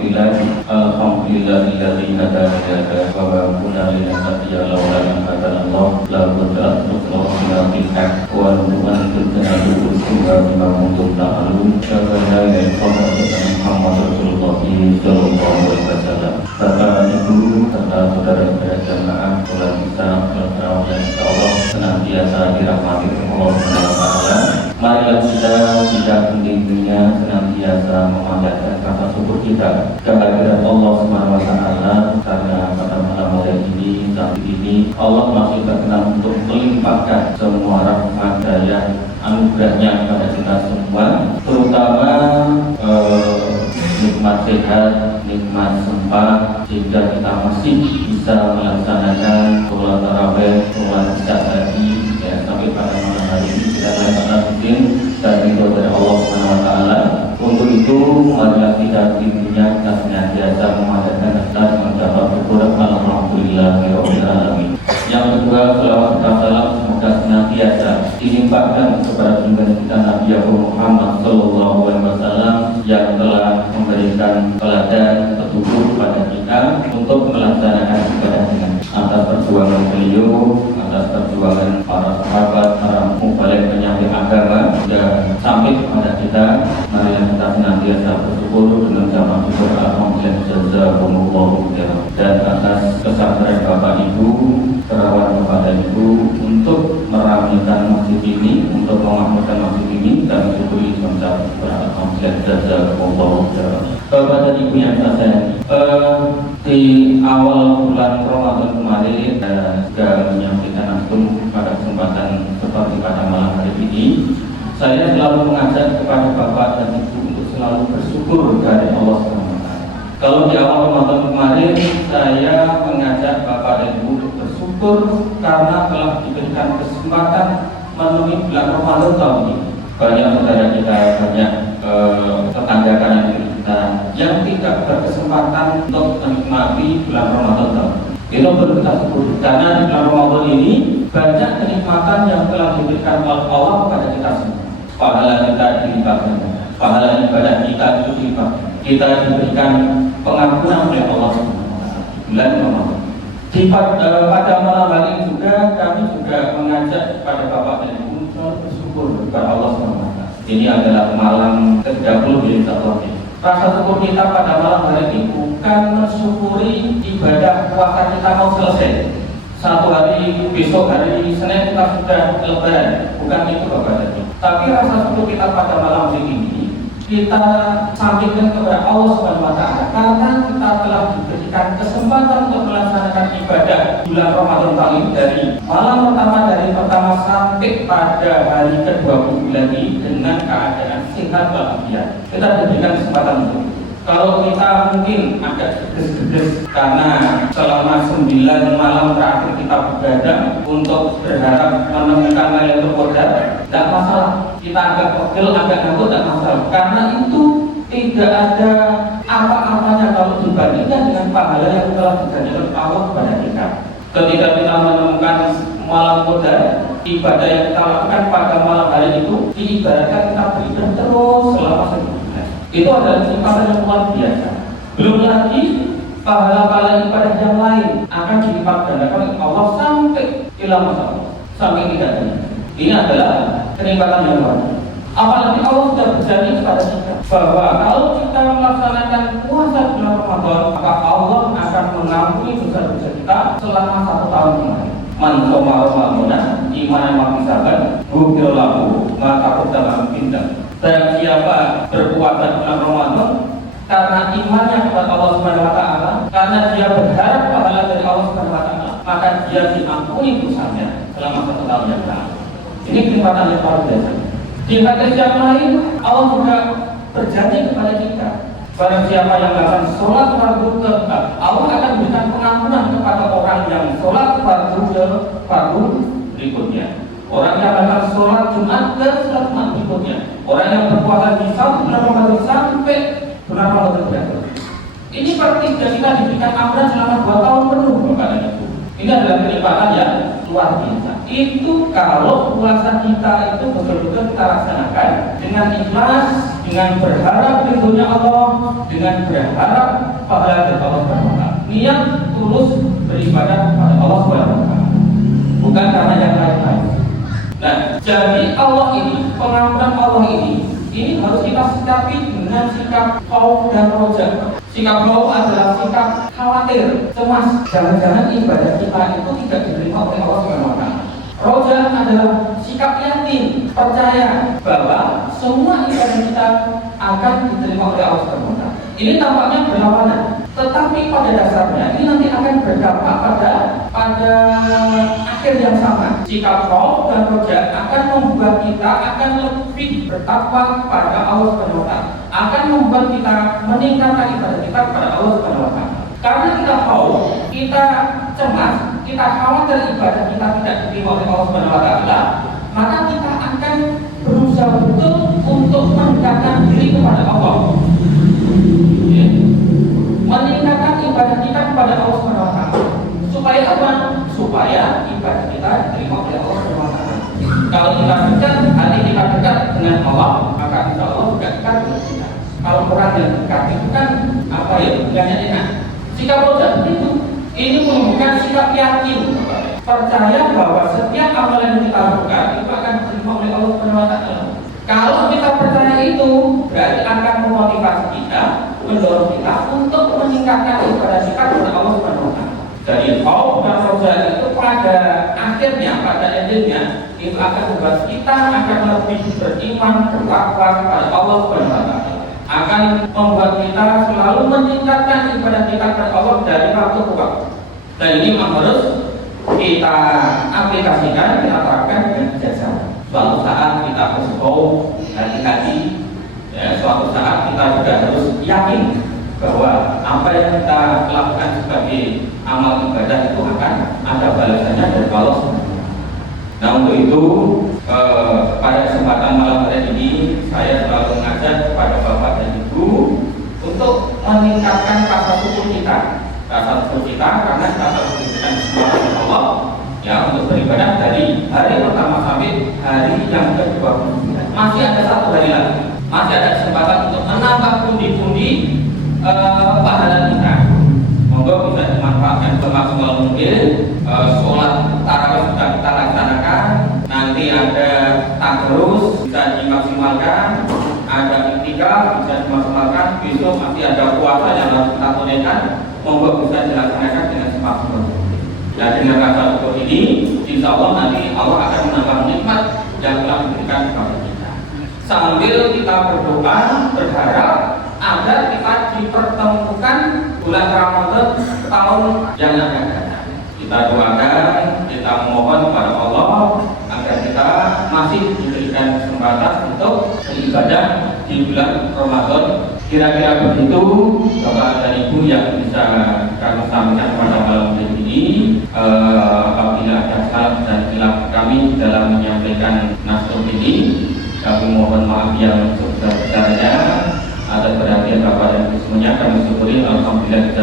Alhamdulillahilladzi hadana wa ma kunna linahtadiya laula an hadana Allah la kunna muslimiina wa nu'minu billahi wa bima kuntum ta'malun syahada la ilaha Muhammad Rasulullah sallallahu alaihi wasallam. Bapak Ibu serta saudara-saudara jamaah sholat Isya dan insyaallah senantiasa dirahmati Allah Subhanahu wa taala. Marilah kita tidak henti-hentinya senantiasa memanjatkan rasa syukur kita kehadirat Allah Subhanahu wa taala karena pada malam hari ini saat ini Allah masih berkenan untuk melimpahkan semua rahmat daya anugerahnya kepada kita semua, terutama nikmat sehat, nikmat sempat, sehingga kita masih bisa melaksanakan sholat tarawih, sholat isya tadi ya, sampai pada malam hari ini kita laksanakan rutin dan itu dari Allah Subhanahu wa taala. Untuk itu marilah kita intinya kita senantiasa memanjatkan dan mengucapkan syukur alhamdulillahirabbil alamin. Yang kedua, selawat dan salam semoga senantiasa dilimpahkan kepada junjungan kita Nabi Muhammad sallallahu alaihi wasallam yang telah memberikan teladan petunjuk kepada kita untuk melaksanakan ibadah dengan atas perjuangan beliau, atas perjuangan para sahabat, para mubalik penyampai agama dan sampai kepada kita. Mari kita senantiasa bersyukur dengan ucapan syukur alhamdulillah jazakumullahu khairan, dan atas kesabaran Bapak Ibu, perawat Bapak dan Ibu untuk meramaikan masjid ini, untuk memakmurkan masjid ini, dan syukuri mengucapkan syukur alhamdulillah jazakumullahu khairan. Bapak dan Ibu yang saya sayangi, di awal bulan Ramadan kemarin juga menyampaikan langsung pada kesempatan seperti pada malam hari ini, saya selalu mengajak kepada Bapak dan Ibu untuk selalu bersyukur dari Allah SWT. Kalau di awal Ramadan kemarin saya mengajak Bapak dan Ibu untuk bersyukur karena telah diberikan kesempatan memenuhi bulan Ramadan tahun ini. Banyak saudara kita, banyak tetangga kanan kiri kita yang tidak berkesempatan untuk menikmati bulan Ramadan tahun ini. Itu perlu kita syukuri karena di bulan Ramadan ini banyak kenikmatan yang telah diberikan oleh Allah kepada kita semua. Pahala kita dilimpahkan, pahala ibadah kita itu dilimpahkan. Kita diberikan pengampunan oleh Allah SWT bulan Ramadan. Pada malam hari ini juga kami juga mengajak kepada Bapak dan Ibu untuk bersyukur kepada Allah SWT. Ini adalah malam ke-30 di Allah. Rasa syukur kita pada malam hari ini bukan mensyukuri ibadah puasa kita mau selesai. Satu hari, besok hari Senin kita sudah lebaran, bukan itu Bapak dan Ibu. Tapi rasa syukur kita pada malam hari ini kita sampaikan kepada Allah Subhanahu wa taala karena kita telah diberikan kesempatan untuk melaksanakan ibadah bulan Ramadan tahun ini dari malam pertama dari pertama sampai pada hari ke-29 ini dengan keadaan sehat walafiat. Kita diberikan kesempatan untuk itu. Kalau kita mungkin agak gedes-gedes karena selama 9 malam terakhir kita beribadah untuk berharap menemukan Lailatul Qadar, tidak masalah. Kita agak pegel, agak ngantuk, tidak masalah. Karena itu tidak ada apa-apanya kalau dibandingkan dengan pahala yang telah dijanjikan Allah kepada kita. Ketika kita menemukan malam Qadar, ibadah yang kita lakukan pada malam hari itu diibaratkan kita beribadah terus selama 1 bulan. Itu adalah kenikmatan yang luar biasa. Belum lagi pahala-pahala ibadah yang lain akan dilipat gandakan oleh Allah sampai ilmu sampai tidak ada. Ini adalah kenikmatan yang luar biasa. Apalagi Allah sudah berjanji kepada kita bahwa kalau kita melaksanakan puasa bulan Ramadan, maka Allah akan mengampuni dosa-dosa kita selama 1 tahun kemarin. Man shoma Ramadan imanan wa ihtisaban ghufira lahu ma taqaddama min dhanbihi. Dan siapa berpuasa bulan Ramadan karena imannya kepada Allah Subhanahu wa taala, karena dia berharap pahala dari Allah Subhanahu wa taala, maka dia diampuni dosanya selama 1 tahun yang lalu. Ini kenikmatan yang luar biasa. Di hadis yang lain Allah juga berjanji kepada kita, barang siapa yang melakukan sholat fardu keempat, Allah akan memberikan pengampunan kepada orang yang sholat fardu berikutnya. Orang yang melakukan sholat Jumat dan sholat Jumat berikutnya. Orang yang berpuasa di bulan Ramadan sampai bulan Ramadan berakhir. Ini berarti kita diberikan ampunan selama 2 tahun penuh, Bapak dan Ibu. Ini adalah kenikmatan yang luar biasa. itu kalau puasa kita itu betul-betul kita laksanakan dengan ikhlas, dengan berharap ridhonya Allah, dengan berharap pahala dari Allah Subhanahu wa taala. Niat tulus beribadah kepada Allah Subhanahu wa taala, bukan karena yang lain-lain. Nah, jadi Allah ini, pengampunan Allah ini harus kita sikapi dengan sikap khauf dan roja. Sikap khauf adalah sikap khawatir, cemas, jangan-jangan ibadah kita itu tidak diterima oleh Allah Subhanahu wa taala. Roja adalah sikap yakin, percaya bahwa semua ibadah kita akan diterima oleh Allah Subhanahu wa taala. Ini tampaknya berlawanan, tetapi pada dasarnya ini nanti akan berdampak pada akhir yang sama. Sikap khauf dan roja akan membuat kita akan lebih bertakwa kepada Allah Subhanahu wa taala, akan membuat kita meningkatkan ibadah kita kepada Allah Subhanahu wa taala. Karena kita khauf, kita cemas, kita khawatir ibadah kita tidak diterima oleh Allah Subhanahu wa taala, maka kita akan berusaha betul untuk mendekatkan diri kepada Allah. Meningkatkan ibadah kita kepada Allah Subhanahu wa taala. Supaya apa? Supaya ibadah kita diterima oleh Allah Subhanahu wa taala. Kalau kita dekat, hati kita dekat dengan Allah, maka insya Allah juga dekat dengan kita. Kalau orang yang dekat itu kan apa ya? Bukannya enak. Sikap roja itu ini menunjukkan sikap yakin, percaya bahwa setiap amalan yang kita lakukan itu akan diterima oleh Allah Subhanahu wa taala. Kalau kita percaya itu, berarti akan memotivasi kita, mendorong kita untuk meningkatkan ibadah kita kepada Allah Subhanahu wa taala. Jadi khauf dan roja itu pada akhirnya, pada endingnya itu akan membuat kita akan lebih beriman, bertakwa kepada Allah Subhanahu wa taala. Akan membuat kita selalu meningkatkan ibadah kita kepada Allah dari waktu ke waktu. Dan ini memang harus kita aplikasikan, kita terapkan dengan bijaksana. Suatu saat kita harus hati-hati, ya, suatu saat kita juga harus yakin bahwa apa yang kita lakukan sebagai amal ibadah itu akan ada balasannya dari Allah. Nah, untuk itu pada kesempatan malam hari ini saya selalu mengajak kepada Bapak dan Ibu untuk meningkatkan rasa syukur kita, karena rasa syukur kita disebutkan Allah ya untuk beribadah dari hari pertama sampai hari yang ke-29. Masih ada satu hari lagi, masih ada kesempatan untuk menambah pundi-pundi pahala kita. Monggo bisa dimanfaatkan semaksimal mungkin. Sholat tarawih sudah kita laksanakan, nanti ada tadarus bisa dimaksimalkan, ada iktikaf bisa dimaksimalkan, besok masih ada puasa yang harus kita tunaikan, monggo bisa dilaksanakan dengan semaksimal mungkin. Dan dengan rasa syukur ini, insya Allah nanti Allah akan menambah nikmat yang telah diberikan kepada kita. Sambil kita berdoa, berharap agar kita dipertemukan bulan Ramadan tahun yang akan datang. Kita doakan, kita mohon kepada Allah agar kita masih diberikan kesempatan untuk beribadah di bulan Ramadan. Kira-kira begitu Bapak dan Ibu yang bisa kami sampaikan pada malam hari ini. Apabila ada salah dan khilaf kami dalam menyampaikan naskah ini, kami mohon maaf yang sebesar-besarnya. Atas perhatian Bapak dan Ibu semuanya kami syukuri. Alhamdulillah.